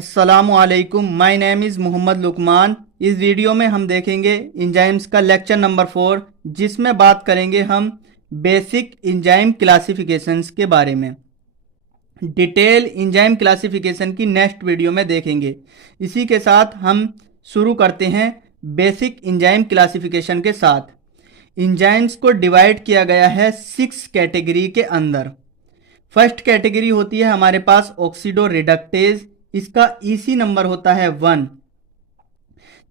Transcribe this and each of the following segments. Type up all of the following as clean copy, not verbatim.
अस्सलामुअलैकुम, my name is Mohammed Luqman. इस video में हम देखेंगे इंजाइम्स का लेक्चर नंबर 4, जिसमें बात करेंगे हम बेसिक इंजाइम क्लासिफिकेशंस के बारे में। डिटेल इंजाइम क्लासिफिकेशन की नेक्स्ट वीडियो में देखेंगे। इसी के साथ हम शुरू करते हैं बेसिक इंजाइम क्लासिफिकेशन के साथ। इंजाइम्स को डिवाइड किया गया है 6 कैटेगरी के अंदर। फर्स्ट कैटेगरी होती है हमारे पास ऑक्सीडो रिडक्टेज। इसका ईसी नंबर होता है 1।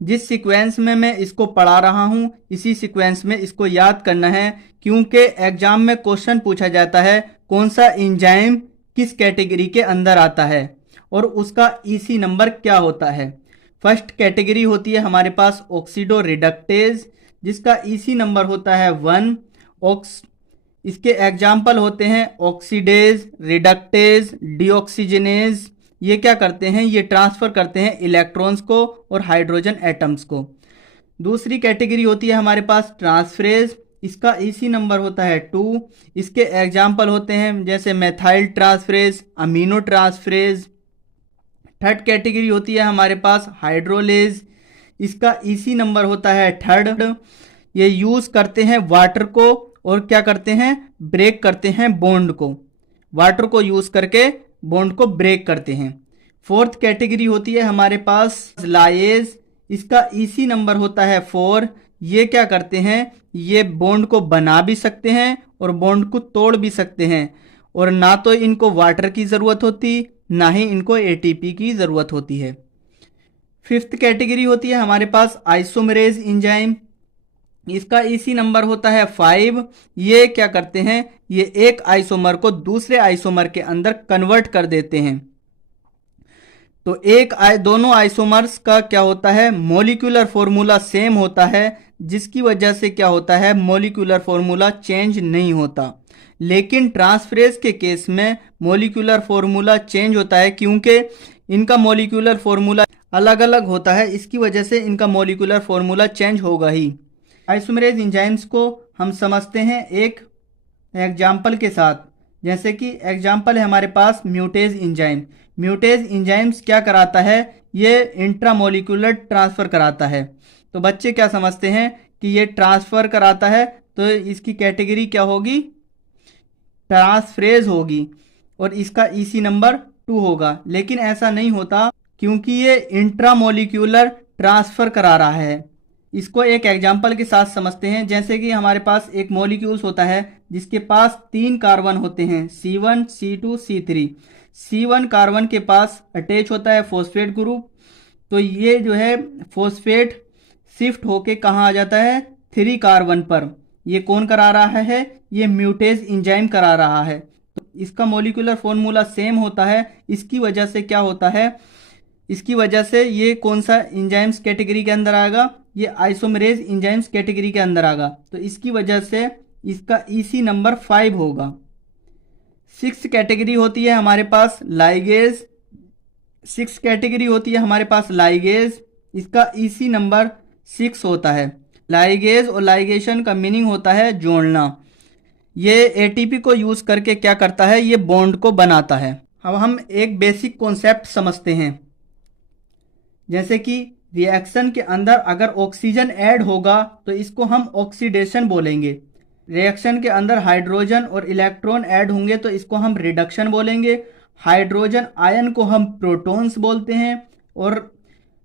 जिस सीक्वेंस में मैं इसको पढ़ा रहा हूं, इसी सीक्वेंस में इसको याद करना है, क्योंकि एग्जाम में क्वेश्चन पूछा जाता है कौन सा एंजाइम किस कैटेगरी के अंदर आता है और उसका ईसी नंबर क्या होता है। फर्स्ट कैटेगरी होती है हमारे पास ऑक्सीडो रिडक्टेज, जिसका ईसी नंबर होता है 1। इसके एग्जाम्पल होते हैं ऑक्सीडेज, रिडक्टेज, डीऑक्सीजनेज। ये क्या करते हैं? ये ट्रांसफर करते हैं इलेक्ट्रॉन्स को और हाइड्रोजन एटम्स को। दूसरी कैटेगरी होती है हमारे पास ट्रांसफरेज। इसका ईसी नंबर होता है 2। इसके एग्जाम्पल होते हैं जैसे methyl transferase, amino transferase. Third category होती है हमारे पास हाइड्रोलेज। इसका ईसी नंबर होता है 3। ये यूज करते हैं वाटर को और क्या करते हैं? ब्रेक करते हैं बॉन्ड को। वाटर को यूज करके बॉन्ड को ब्रेक करते हैं। फोर्थ कैटेगरी होती है हमारे पास लाइएज। इसका ईसी नंबर होता है 4। ये क्या करते हैं? ये बॉन्ड को बना भी सकते हैं और बॉन्ड को तोड़ भी सकते हैं, और ना तो इनको वाटर की ज़रूरत होती, ना ही इनको एटीपी की ज़रूरत होती है। फिफ्थ कैटेगरी होती है हमारे पास आइसोमरेज एंजाइम। इसका ईसी नंबर होता है 5। ये क्या करते हैं? ये एक आइसोमर को दूसरे आइसोमर के अंदर कन्वर्ट कर देते हैं। तो दोनों आइसोमर्स का क्या होता है? मॉलिक्यूलर फॉर्मूला सेम होता है, जिसकी वजह से क्या होता है? मॉलिक्यूलर फॉर्मूला चेंज नहीं होता। लेकिन ट्रांसफरेज के केस में मॉलिक्यूलर फॉर्मूला चेंज होता है, क्योंकि इनका मॉलिक्यूलर फॉर्मूला अलग अलग होता है। इसकी वजह से इनका मॉलिक्यूलर फॉर्मूला चेंज होगा ही। आइसोमरेज एंजाइम्स को हम समझते हैं एक एग्जाम्पल के साथ। जैसे कि एग्जाम्पल है हमारे पास म्यूटेज एंजाइम। म्यूटेज एंजाइम्स क्या कराता है? ये इंट्रामोलिकुलर ट्रांसफ़र कराता है। तो बच्चे क्या समझते हैं कि ये ट्रांसफ़र कराता है, तो इसकी कैटेगरी क्या होगी? ट्रांसफरेज होगी, और इसका ईसी नंबर 2 होगा। लेकिन ऐसा नहीं होता, क्योंकि ये इंट्रामोलिकुलर ट्रांसफ़र करा रहा है। इसको एक एग्जाम्पल के साथ समझते हैं। जैसे कि हमारे पास एक मॉलिक्यूल्स होता है जिसके पास 3 कार्बन होते हैं, C1, C2, C3। C1 carbon के पास अटैच होता है फॉस्फेट ग्रुप। तो ये जो है फॉस्फेट शिफ्ट होके कहाँ आ जाता है? 3 कार्बन पर। ये कौन करा रहा है? ये म्यूटेज एंजाइम करा रहा है। तो इसका मॉलिक्यूलर फॉर्मूला सेम होता है। इसकी वजह से क्या होता है? इसकी वजह से ये कौन सा एंजाइम्स कैटेगरी के अंदर आएगा? ये आइसोमरेज एंजाइम्स कैटेगरी के अंदर आएगा। तो इसकी वजह से इसका ईसी नंबर 5 होगा। 6 कैटेगरी होती है हमारे पास लाइगेज। 6 कैटेगरी होती है हमारे पास लाइगेज। इसका ईसी नंबर 6 होता है। लाइगेज और लाइगेशन का मीनिंग होता है जोड़ना। ये एटीपी को यूज करके क्या करता है? ये बॉन्ड को बनाता है। अब हम एक बेसिक कॉन्सेप्ट समझते हैं। जैसे कि रिएक्शन के अंदर अगर ऑक्सीजन ऐड होगा तो इसको हम ऑक्सीडेशन बोलेंगे। रिएक्शन के अंदर हाइड्रोजन और इलेक्ट्रॉन ऐड होंगे तो इसको हम रिडक्शन बोलेंगे। हाइड्रोजन आयन को हम प्रोटॉन्स बोलते हैं, और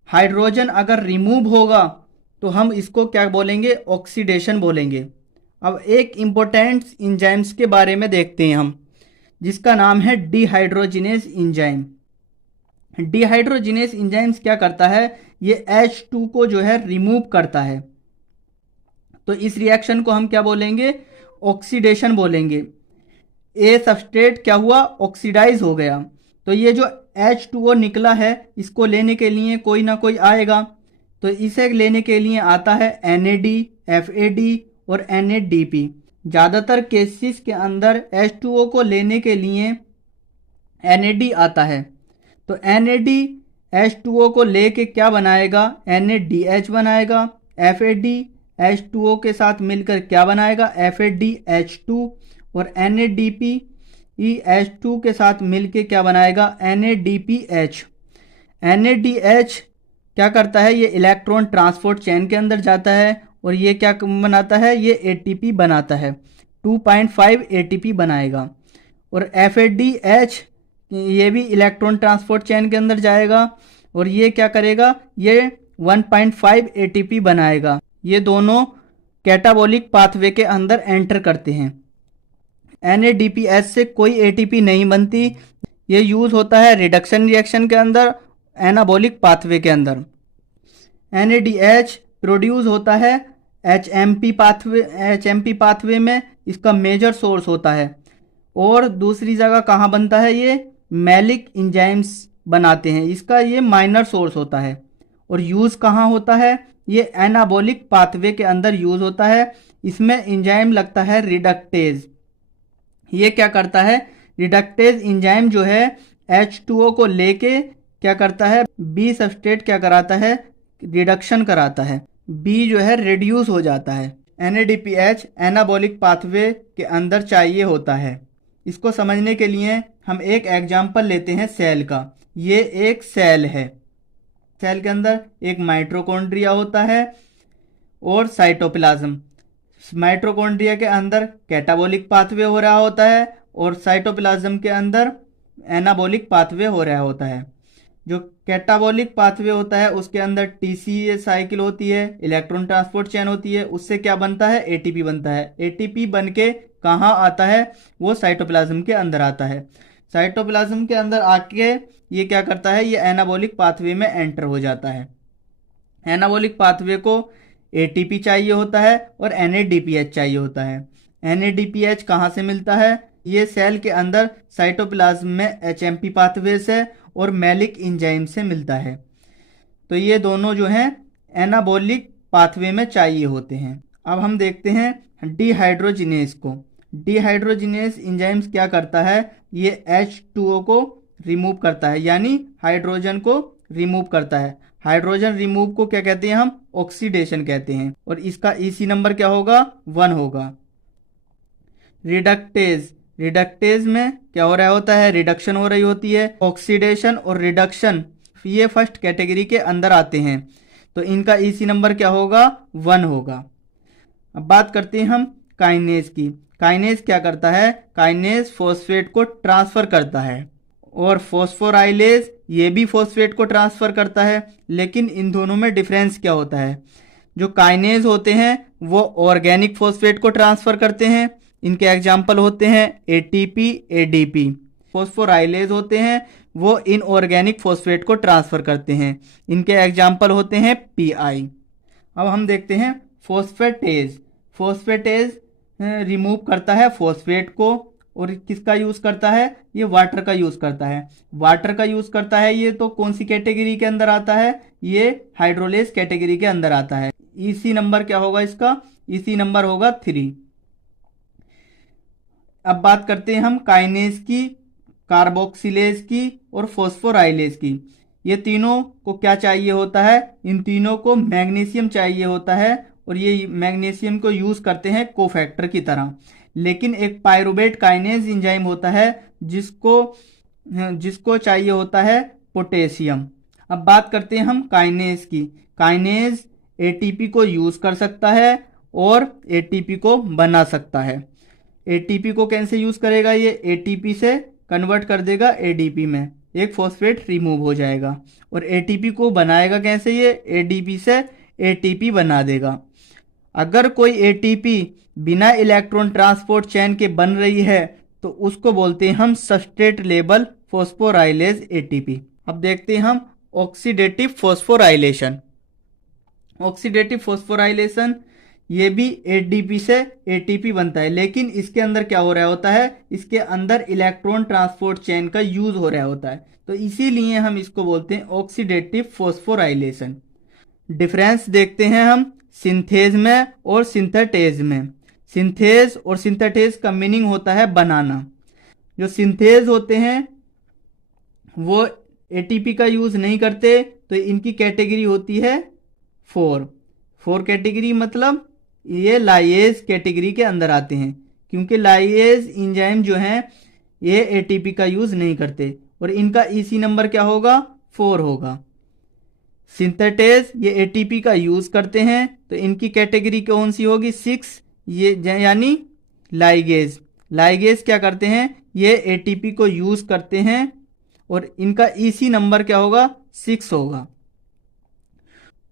हाइड्रोजन अगर रिमूव होगा तो हम इसको क्या बोलेंगे? ऑक्सीडेशन बोलेंगे। अब एक इम्पोर्टेंट एंजाइम्स के बारे में देखते हैं हम, जिसका नाम है डिहाइड्रोजिनेज एंजाइम। डिहाइड्रोजिनेज एंजाइम्स क्या करता है? ये H2 को जो है रिमूव करता है। तो इस रिएक्शन को हम क्या बोलेंगे? ऑक्सीडेशन बोलेंगे। ए सबस्ट्रेट क्या हुआ? ऑक्सीडाइज हो गया। तो ये जो H2O निकला है, इसको लेने के लिए कोई ना कोई आएगा। तो इसे लेने के लिए आता है NAD, FAD और NADP। ज़्यादातर केसेस के अंदर H2O को लेने के लिए NAD आता है। तो NAD H2O को लेके क्या बनाएगा? NADH बनाएगा। FAD H2O के साथ मिलकर क्या बनाएगा? FADH2। और NADP H2 के साथ मिलके क्या बनाएगा? NADPH। NADH क्या करता है, ये इलेक्ट्रॉन ट्रांसपोर्ट चेन के अंदर जाता है और ये क्या बनाता है, ये ATP बनाता है, 2.5 ATP बनाएगा। और FADH ये भी इलेक्ट्रॉन ट्रांसपोर्ट चेन के अंदर जाएगा और ये क्या करेगा, ये 1.5 ATP बनाएगा। ये दोनों कैटाबॉलिक पाथवे के अंदर एंटर करते हैं। NADPH से कोई ATP नहीं बनती। ये यूज होता है रिडक्शन रिएक्शन के अंदर, एनाबॉलिक पाथवे के अंदर। NADH प्रोड्यूस होता है HMP पाथवे में, इसका मेजर सोर्स होता है। और दूसरी जगह कहाँ बनता है, ये मैलिक इंजाइम्स बनाते हैं, इसका ये माइनर सोर्स होता है। और यूज कहाँ होता है, ये एनाबॉलिक पाथवे के अंदर यूज होता है। इसमें इंजाइम लगता है रिडक्टेज। ये क्या करता है, रिडक्टेज इंजाइम जो है H2O को लेके क्या करता है, B सबस्ट्रेट क्या कराता है, रिडक्शन कराता है, B जो है रिड्यूस हो जाता है। NADPH एनाबॉलिक पाथवे के अंदर चाहिए होता है। इसको समझने के लिए हम एक एग्जाम्पल लेते हैं सेल का। ये एक सेल है, सेल के अंदर एक माइटोकॉन्ड्रिया होता है और साइटोप्लाज्म। माइटोकॉन्ड्रिया के अंदर कैटाबॉलिक पाथवे हो रहा होता है और साइटोप्लाज्म के अंदर एनाबॉलिक पाथवे हो रहा होता है। जो कैटाबॉलिक पाथवे होता है उसके अंदर TCA साइकिल होती है, इलेक्ट्रॉन ट्रांसपोर्ट चेन होती है, उससे क्या बनता है, ATP बनता है। ATP बन के कहाँ आता है, वो साइटोप्लाज्म के अंदर आता है। साइटोप्लाज्म के अंदर आके ये क्या करता है, ये एनाबॉलिक पाथवे में एंटर हो जाता है। एनाबॉलिक पाथवे को ATP चाहिए होता है और NADPH चाहिए होता है। NADPH कहाँ से मिलता है, ये सेल के अंदर साइटोप्लाज्म में HMP पाथवे से और मैलिक इंजाइम से मिलता है। तो ये दोनों जो हैं एनाबॉलिक पाथवे में चाहिए होते हैं। अब हम देखते हैं डिहाइड्रोजिनेज को। डिहाइड्रोजिनेज इंजाइम्स क्या करता है, ये H2O को रिमूव करता है, यानी हाइड्रोजन को रिमूव करता है। हाइड्रोजन रिमूव को क्या कहते हैं, हम ऑक्सीडेशन कहते हैं। और इसका EC नंबर क्या होगा, 1 होगा। रिडक्टेज, रिडक्टेज में क्या हो रहा होता है, रिडक्शन हो रही होती है। ऑक्सीडेशन और रिडक्शन ये फर्स्ट कैटेगरी के अंदर आते हैं, तो इनका EC नंबर क्या होगा, 1 होगा। अब बात करते हैं हम काइनेज की। काइनेज क्या करता है, काइनेज फॉस्फेट को ट्रांसफर करता है और फॉस्फोराइलेज ये भी फॉस्फेट को ट्रांसफर करता है। लेकिन इन दोनों में डिफरेंस क्या होता है, जो काइनेज होते हैं वो ऑर्गेनिक फॉस्फेट को ट्रांसफर करते हैं, इनके एग्जाम्पल होते हैं ATP ADP। फॉस्फोराइलेज होते हैं वो इनऑर्गेनिक फॉस्फेट को ट्रांसफर करते हैं, इनके एग्जाम्पल होते हैं PI। अब हम देखते हैं फॉस्फेटेज। फॉस्फेटेज रिमूव करता है फॉस्फेट को और किसका यूज करता है, ये वाटर का यूज करता है। वाटर का यूज करता है ये तो कौन सी कैटेगरी के अंदर आता है, ये हाइड्रोलेज कैटेगरी के अंदर आता है। EC नंबर क्या होगा इसका, EC नंबर होगा 3। अब बात करते हैं हम काइनेज की, कार्बोक्सिलेज की और फॉस्फोराइलेज की। ये तीनों को क्या चाहिए होता है, इन तीनों को मैग्नीशियम चाहिए होता है और ये मैग्नीशियम को यूज करते हैं कोफैक्टर की तरह। लेकिन एक पायरुवेट काइनेज एंजाइम होता है जिसको चाहिए होता है पोटेशियम। अब बात करते हैं हम काइनेज की। काइनेज ATP को यूज कर सकता है और ATP को बना सकता है। ATP को कैसे यूज करेगा, ये ATP से कन्वर्ट कर देगा ADP में, एक फॉस्फेट रिमूव हो जाएगा। और ATP को बनाएगा कैसे, ये ADP से ATP बना देगा। अगर कोई ATP बिना इलेक्ट्रॉन ट्रांसपोर्ट चेन के बन रही है तो उसको बोलते हैं हम सबस्ट्रेट लेबल फॉस्फोराइलेज ATP। अब देखते हैं हम ऑक्सीडेटिव फॉस्फोराइलेशन। ऑक्सीडेटिव फॉस्फोराइलेशन ये भी ADP से ATP बनता है, लेकिन इसके अंदर क्या हो रहा होता है, इसके अंदर इलेक्ट्रॉन ट्रांसपोर्ट चेन का यूज हो रहा होता है, तो इसीलिए हम इसको बोलते हैं ऑक्सीडेटिव फॉस्फोराइलेशन। डिफरेंस देखते हैं हम सिंथेज में और सिंथेटेज में। सिंथेज और सिंथेटेज का मीनिंग होता है बनाना। जो सिंथेज होते हैं वो ATP का यूज नहीं करते, तो इनकी कैटेगरी होती है 4 कैटेगरी, मतलब ये लाइएज कैटेगरी के अंदर आते हैं, क्योंकि लाइएज एंजाइम जो हैं ये ATP का यूज नहीं करते। और इनका EC नंबर क्या होगा, 4 होगा। सिंथेटेज ये एटीपी का यूज करते हैं, तो इनकी कैटेगरी कौन सी होगी? 6, ये यानी लाइगेज। लाइगेज क्या करते हैं? ये एटीपी को यूज करते हैं और इनका ईसी नंबर क्या होगा? 6 होगा।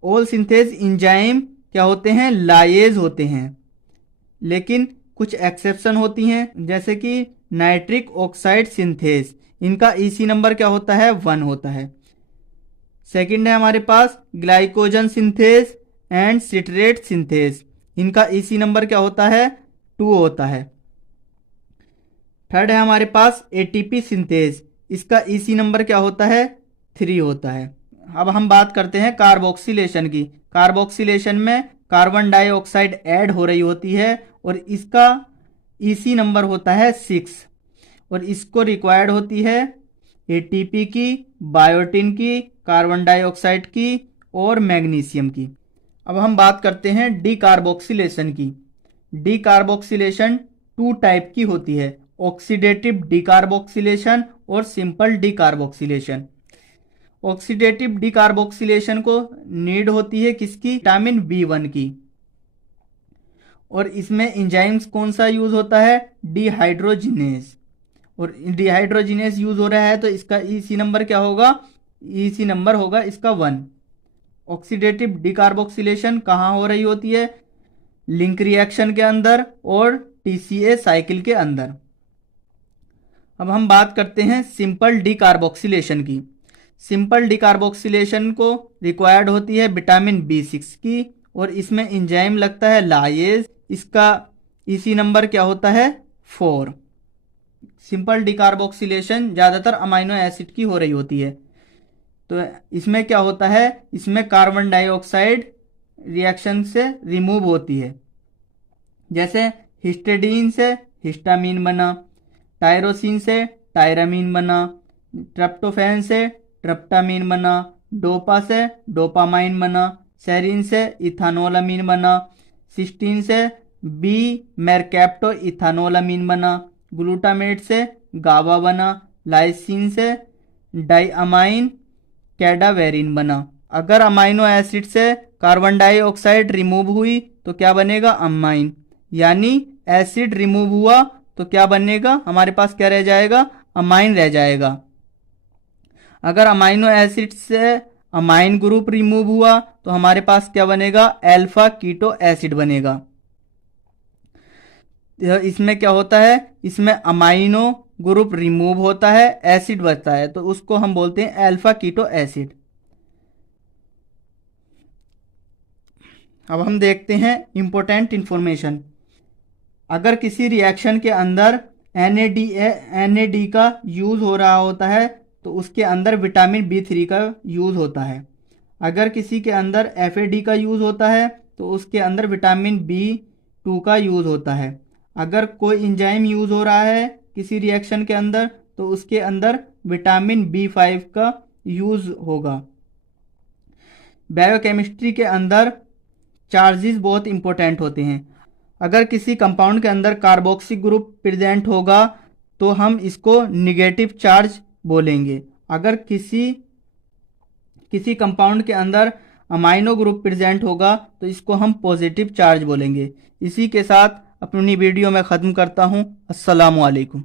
ऑल सिंथेज इंजाइम क्या होते हैं? लाइएज होते हैं, लेकिन कुछ एक्सेप्शन होती हैं, जैसे कि नाइट्रिक ऑक्साइड सिंथेज, इनका ईसी नंबर क्या होता है? 1 होता है। सेकंड है हमारे पास glycogen synthase and citrate synthase, इनका ईसी नंबर क्या होता है? 2 होता है। थर्ड है हमारे पास एटीपी सिंथेज, इसका ईसी नंबर क्या होता है? 3 होता है। अब हम बात करते हैं कार्बोक्सिलेशन की। कार्बोक्सिलेशन में कार्बन डाइऑक्साइड ऐड हो रही होती है और इसका ईसी नंबर होता है 6 और इसको रिक्वायर्ड होती है एटीपी की, बायोटिन की, कार्बन डाइऑक्साइड की और मैग्नीशियम की। अब हम बात करते हैं डीकार्बोक्सिलेशन की। डीकार्बोक्सिलेशन 2 टाइप की होती है, ऑक्सीडेटिव डीकार्बोक्सिलेशन और सिंपल डीकार्बोक्सिलेशन। ऑक्सीडेटिव डीकार्बोक्सिलेशन को नीड होती है किसकी? विटामिन B1 की। और इसमें एंजाइम्स कौन सा यूज होता है? डिहाइड्रोजिनेज। और डिहाइड्रोजिनेज यूज हो रहा है तो इसका ईसी नंबर क्या होगा? ईसी नंबर होगा इसका 1। ऑक्सीडेटिव डीकार्बोक्सिलेशन कहाँ हो रही होती है? लिंक रिएक्शन के अंदर और टीसीए साइकिल के अंदर। अब हम बात करते हैं सिंपल डीकार्बोक्सिलेशन की। सिंपल डीकार्बोक्सिलेशन को रिक्वायर्ड होती है विटामिन B6 की और इसमें एंजाइम लगता है लाइएज, इसका ईसी नंबर क्या होता है? 4। सिंपल डीकार्बोक्सिलेशन ज़्यादातर अमाइनो एसिड की हो रही होती है, तो इसमें क्या होता है? इसमें कार्बन डाइऑक्साइड रिएक्शन से रिमूव होती है, जैसे हिस्टिडीन से हिस्टामीन बना, टायरोसिन से टायरामीन बना, ट्रिप्टोफैन से ट्रिप्टामीन बना, डोपा से डोपामाइन बना, सेरिन से इथानोलामीन बना, सिस्टीन से बी मेरकैप्टो इथानोलामीन बना, ग्लूटामेट से गाबा बना, लाइसिन से डाइअमाइन कैडावेरिन बना। अगर अमाइनो एसिड से कार्बन डाइऑक्साइड रिमूव हुई तो क्या बनेगा? अमाइन, यानी एसिड रिमूव हुआ तो क्या बनेगा? हमारे पास क्या रह जाएगा? अमाइन रह जाएगा। अगर अमाइनो एसिड से अमाइन ग्रुप रिमूव हुआ तो हमारे पास क्या बनेगा? अल्फा कीटो एसिड बनेगा। इसमें क्या होता है? इसमें अमाइनो ग्रुप रिमूव होता है, एसिड बचता है, तो उसको हम बोलते हैं अल्फा कीटो एसिड। अब हम देखते हैं इंपॉर्टेंट इंफॉर्मेशन। अगर किसी रिएक्शन के अंदर NAD का यूज हो रहा होता है तो उसके अंदर विटामिन B3 का यूज होता है। अगर किसी के अंदर FAD का यूज होता है तो उसके अंदर विटामिन B2 का यूज होता है। अगर कोई एंजाइम यूज हो रहा है किसी रिएक्शन के अंदर तो उसके अंदर विटामिन B5 का यूज होगा। बायोकेमिस्ट्री के अंदर चार्जेस बहुत इंपॉर्टेंट होते हैं। अगर किसी कंपाउंड के अंदर कार्बोक्सी ग्रुप प्रेजेंट होगा तो हम इसको निगेटिव चार्ज बोलेंगे। अगर किसी कंपाउंड के अंदर अमाइनो ग्रुप प्रेजेंट होगा तो इसको हम पॉजिटिव चार्ज बोलेंगे। इसी के साथ अपनी वीडियो में ख़त्म करता हूँ। अस्सलामु अलैकुम।